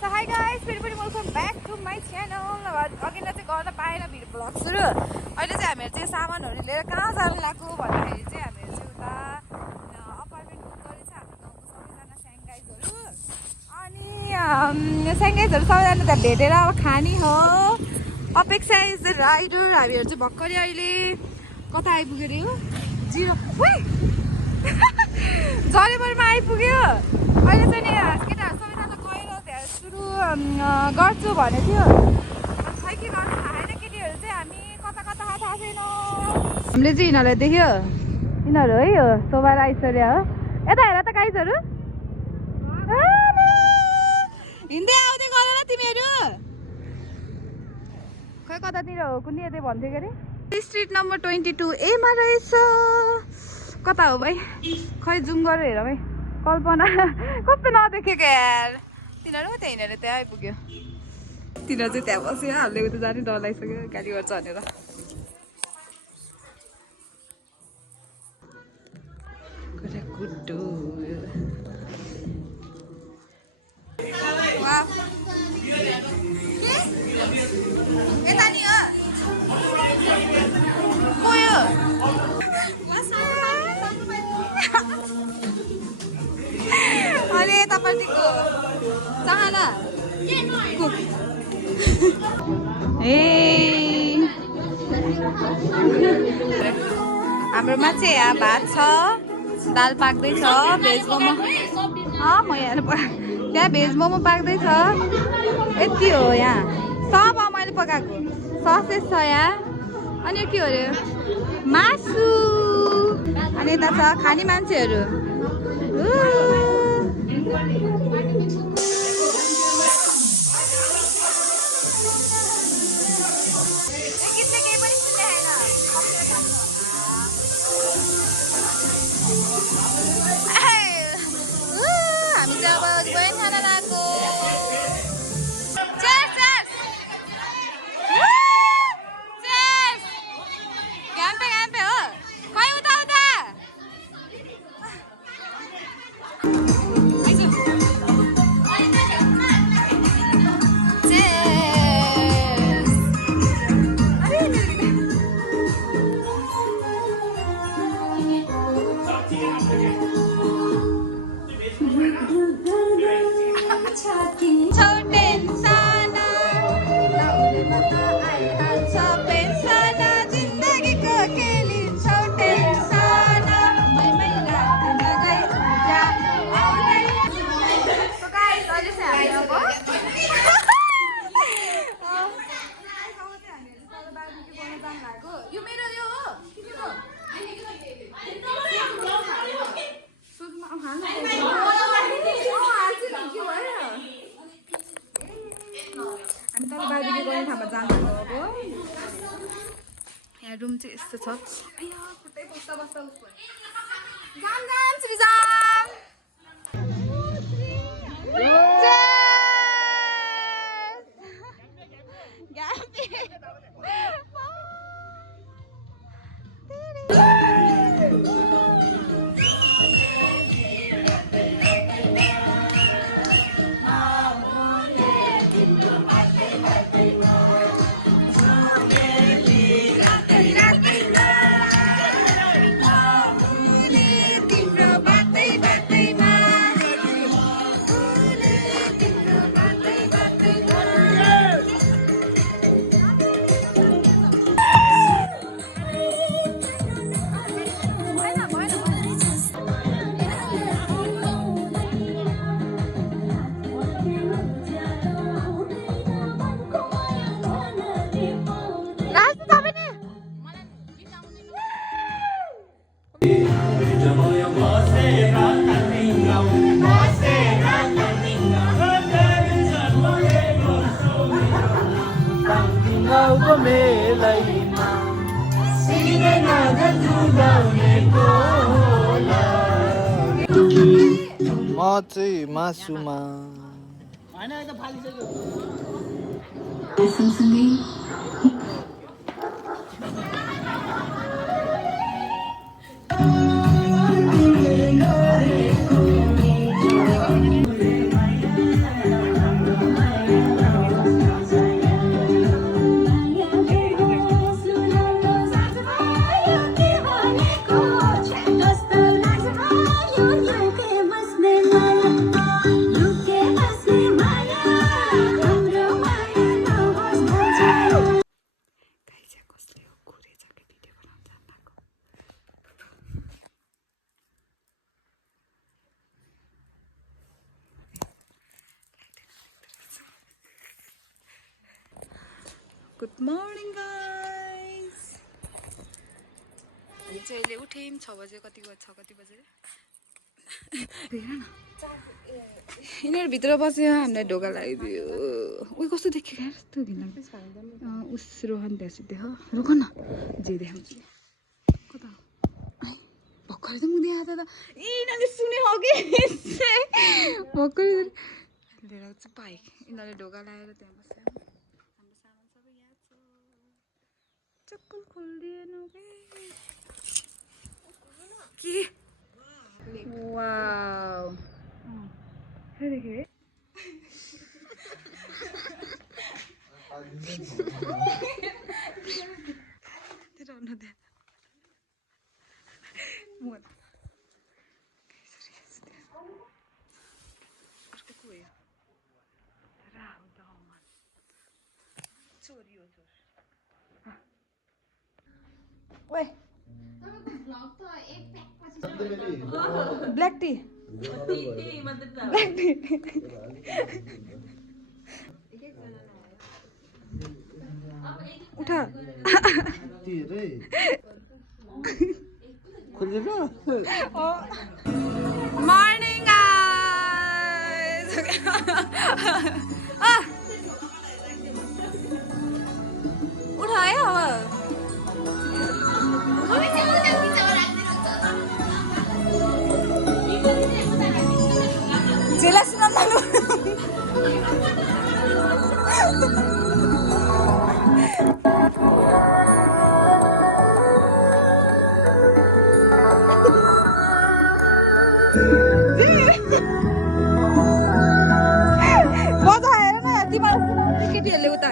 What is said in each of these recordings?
So hi guys, welcome back to my channel. अघि चाहिँ गर्न पाएन भिडियो भ्लग सुरु। अहिले चाहिँ हामीहरू चाहिँ सामानहरू लिएर कहाँ जानु लाग्यो भन्दाखेरि चाहिँ हामीहरू चाहिँ उता अपार्टमेन्ट बुक गरेको छ हाम्रो गाउँको सबैजना स्याङ्गाइजहरू। अनि स्याङ्गाइजहरू सबैजना त्यहाँ भेटेर अब खाने हो। अपेक्षा इज द राइडर। हामीहरू चाहिँ भर्खरै अहिले कता आइपुग्यो अरे हो 0 जरेबरमा आइपुग्यो। अहिले चाहिँ नि केटाहरू सबैजना गएर त्यहाँ सुरु गर्छु भनेको थियो। खै के गर्छ थाहा छैन। केटीहरू चाहिँ हामी कता कता थाहा छैन। हामीले चाहिँ यिनीहरूलाई देख्यो। यिनीहरू है हो शोभा र ऐश्वर्या हो। यता हेर त गाइजहरू हिँड्दै आउँदै गर न तिमीहरू। खै कतातिर हो कुनै यतै भन्थ्यो के अरे। स्ट्रिट नम्बर 22A मा रहेछ। कता हो भाइ खै जुम गरेर हेर भाइ। कल्पना कस्तो नदेखेको यार। तिनीहरू त्यहाँ हिँडेर त्यहाँ आइपुग्यो। तिनीहरू चाहिँ त्यहाँ बस्यो। हामीले उता जाने डर लागिसक्यो गाडी गर्छ भनेर। यता नि हो गयो। अरे यतापट्टिको चाहना कुक ए हाम्रोमा चाहिँ यहाँ भात छ, दाल पाक्दैछ, भेज मोमो म यहाँ त्यहाँ भेज मोमो पाक्दैछ। यति हो यहाँ सब मैले पकाएको। ससेज छ यहाँ। अनि के हो अरे मासु। अनि यता छ खाने मान्छेहरू। हामी चाहिँ अब गयो खाना लाग्यो। घ्याम्पे हो खै उता उता। यहाँ रुम चाहिँ यस्तो छ। खुट्टै बस्दा बस्दा उसको जाम जाम श्रीजाम म चाहिँ मासुमा गुड मर्निङ गाइस। हामी चाहिँ अहिले उठ्यौँ 6 बजे। कति बजे यिनीहरू भित्र बस्यो। हामीलाई ढोका लगाइदियो। उयो कस्तो देख्यो क्या यस्तो घिन उस रोहन त्यहाँ देख रोक न जे देखाउँछु कता भर्खरै त मुदी आएको त यिनीहरूले सुन्यो अघि भर्खरै लिएर आउँछु बाइक। यिनीहरूले ढोका लगाएर त्यहाँ बस्छ। हाम्रो सामान सबै यहाँ छ। चक्कल खोलिदिएन के वाउ देखे अर्को को यो राहु दमन चोरी हो चोर ओए ब्ल्याक टी ब्ल्याक टी उठा मर्निङ गाइस उठा है अब जेला सुनाउनु मजा आएर न तिमीलाई केटीहरूले उता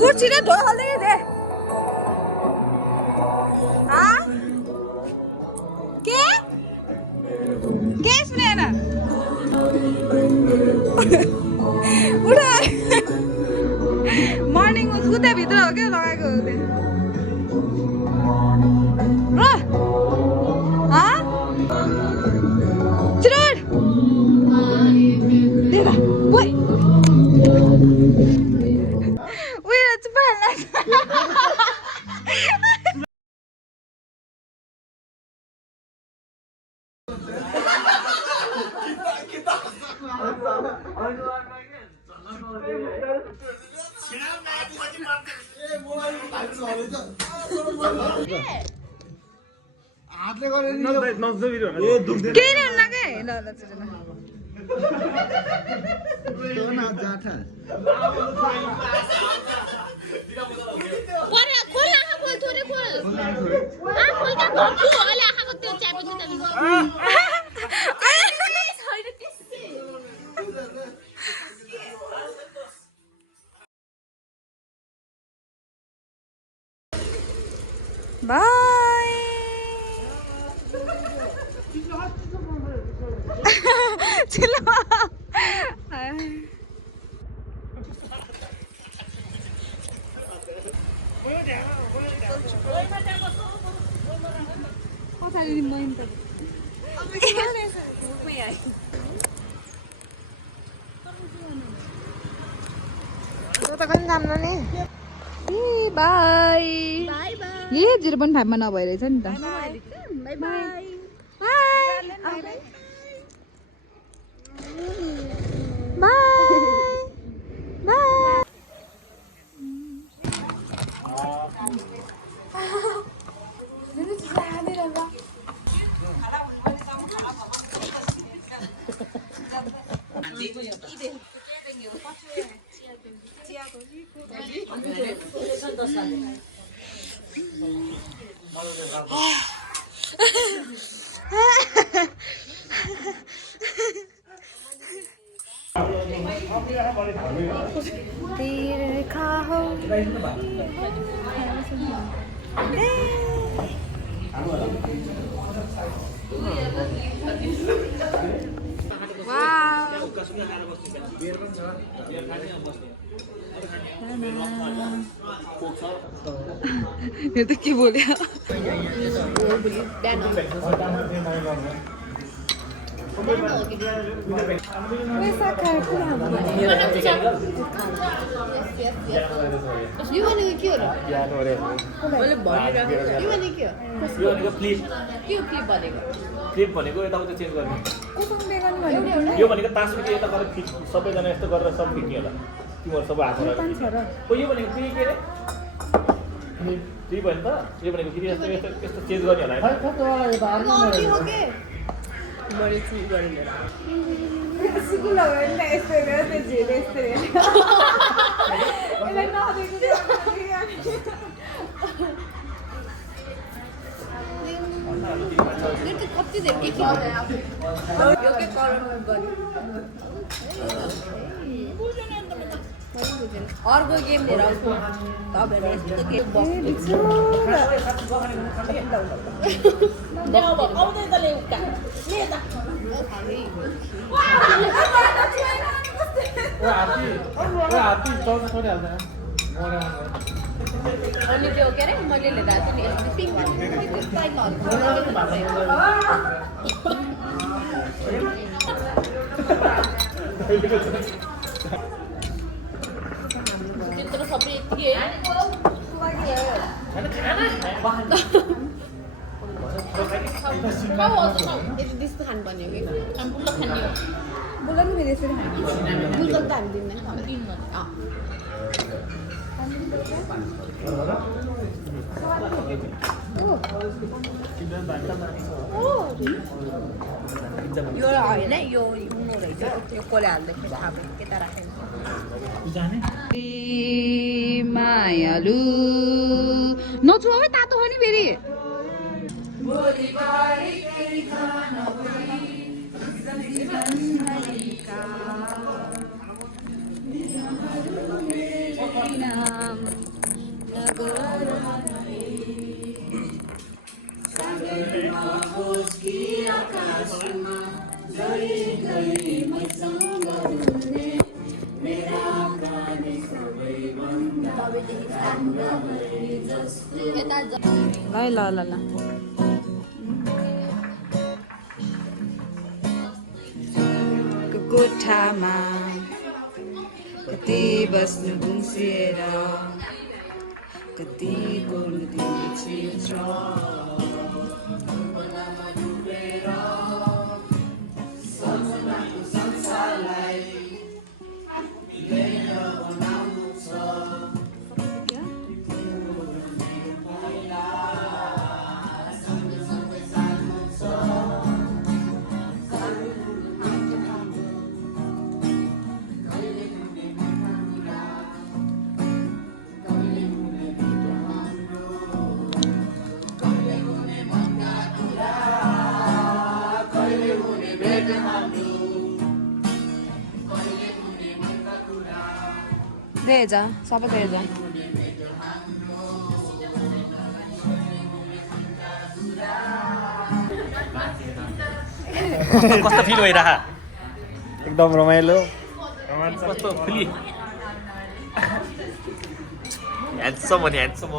उठ छिटो ढोका खोल्दै दे के सुनेन उठा मर्निङमा सुते भित्र हो क्या लगाएको हातले गरे नि केही नै हुन्न के ल ल छिटो न जाठा खोल आँखा खोल थोरै खोल खोल त घप्पु अहिले आँखाको त्यो च्यापेको त बाई चलो पछाडि मैन त त कहिले राम्रो नि बाई बाई बाई ए 0.5 मा नभइरहेछ नि त बाई बाई ये तो क्या बोले पैसा खाएर के यो भनेको के हो र? मैले भनिरहेको यो भनेको के हो? यो भनेको फ्लिप के हो फ्लिप भनेको? फ्लिप भनेको यताउता चेन्ज गर्ने कोसँग बेगन भनेको यो भनेको तासुके यता गरेर फिट सबैजना यस्तो गरेर सब फिट्ने होला तिमीहरू सबै हात लगाएर ओ यो भनेको फेरि के रे त्यही भयो नि त यो भनेको फेरि यस्तो यस्तो यस्तो चेन्ज गर्ने होला के हो के? मैले चुज गरेँ सिकुल हो भने त यस्तो हेरेर त्यो झेल यस्तो हेरेर यसलाई नदेखेको यो त कति धेरै के हो? यो के कलर गर्यो अर्को गेम लिएर आउँछु तपाईँहरूले यस्तो गेम बस्नु आउँदै त ल्याउका ले त अनि त्यो के अरे मैले लिएर आएको थिएँ नि यस्तो पिङ्क त्यत्रो सबै यति यति त्यस्तो खानुपर्ने हो कि बुल्ल खाने हो बोला नि फेरि यसरी खानु बुल्ल त हामी दिँदैन यो होइन यो उनो रहेछ यो कसले हाल्दाखेरि थाहा भयो केटा राखेर मायालु नचुवा है तातो हो नि फेरि ल ल ल कोठामा कति बस्नु गुम्सिएर कति बोल्नु चित्र देजा सबै देजा कस्तो फिल भइरह एकदम रमाइलो कस्तो फ्ली ह्यान्डसम अनि ह्यान्डसम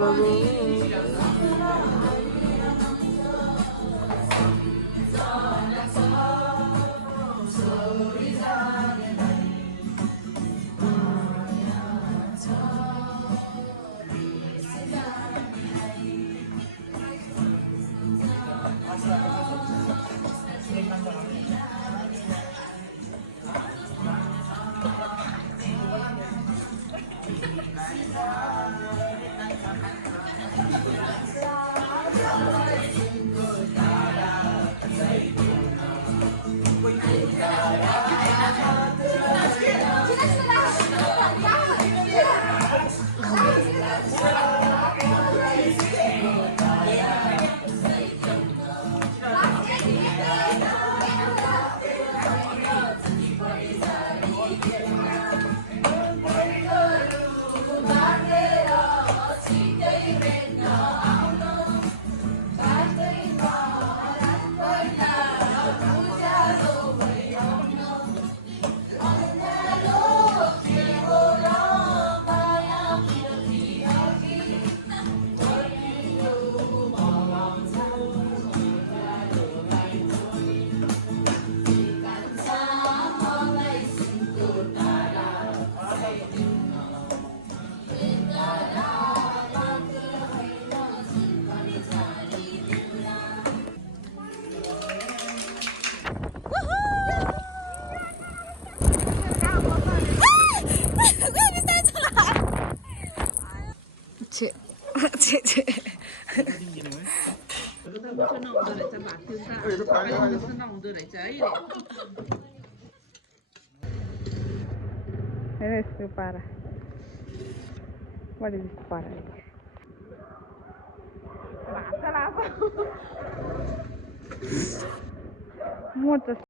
बाबु छे छे छे हेर यसको पारा बढी जस्तो पारा म त